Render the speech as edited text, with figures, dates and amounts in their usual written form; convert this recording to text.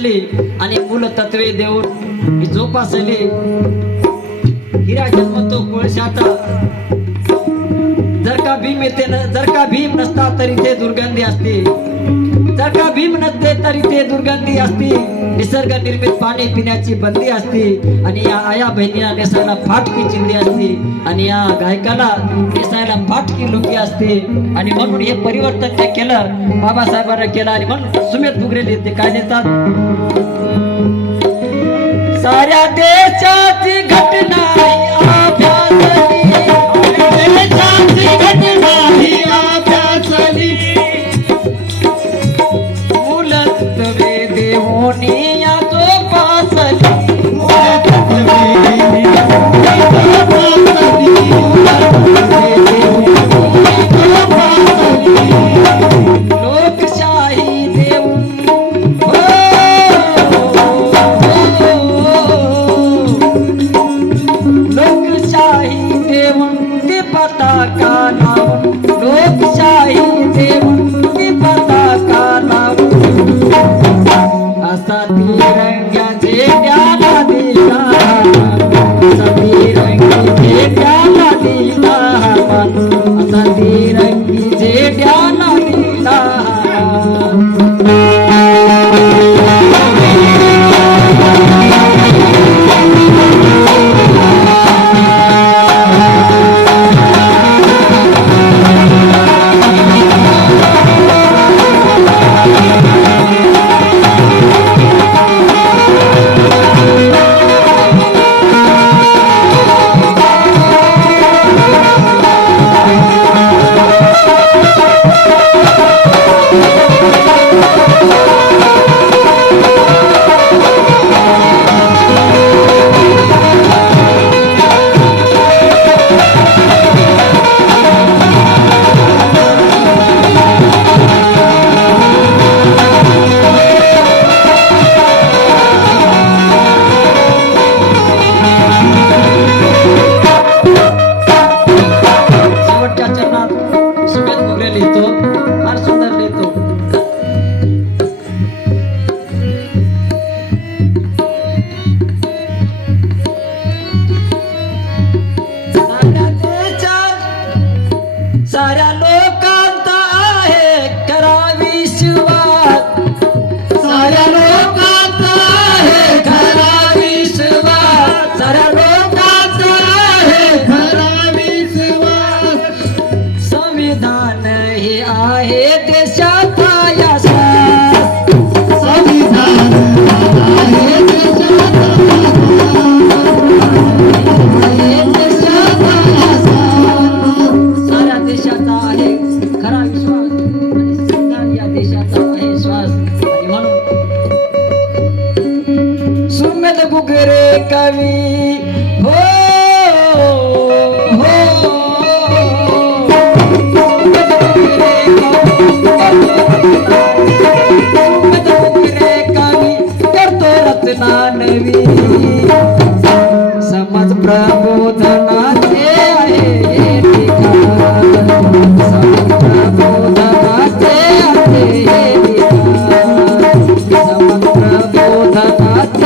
असली आणि मूल तत्वे देऊन जोपासली हिरा जन्मतो कोळशाचा जर का भीम नसता तरी ते दुर्गंधी असते जर का भीम नसते तरी ते दुर्गंधी असती निसर्ग निर्मित पाणी पिण्याची बंदी असती आणि या आया बहिणीला नेसायला फाटकी चिंदी असती आणि या गायकाला नेसायला फाटकी लुंगी असते आणि म्हणून हे परिवर्तन ते केलं बाबासाहेबांना केलं आणि म्हणून सुमेध बुगरेले ते काय देतात साऱ्या देशाची घटना साऱ्या लोकांचा आहे खरा विश्वास साऱ्या लोकांचा आहे खरा विश्वास साऱ्या लोकांचा आहे खरा विश्वास संविधान हे आहे देशाचा यशास संविधान आहे देशाचा बुगरे कवी हो हो बुगरे कवी करतो रचना नवी समाज प्रबोधनाचे आहे ठिकाण समाज प्रबोधनाचे आहे समाज प्रबोधनाचे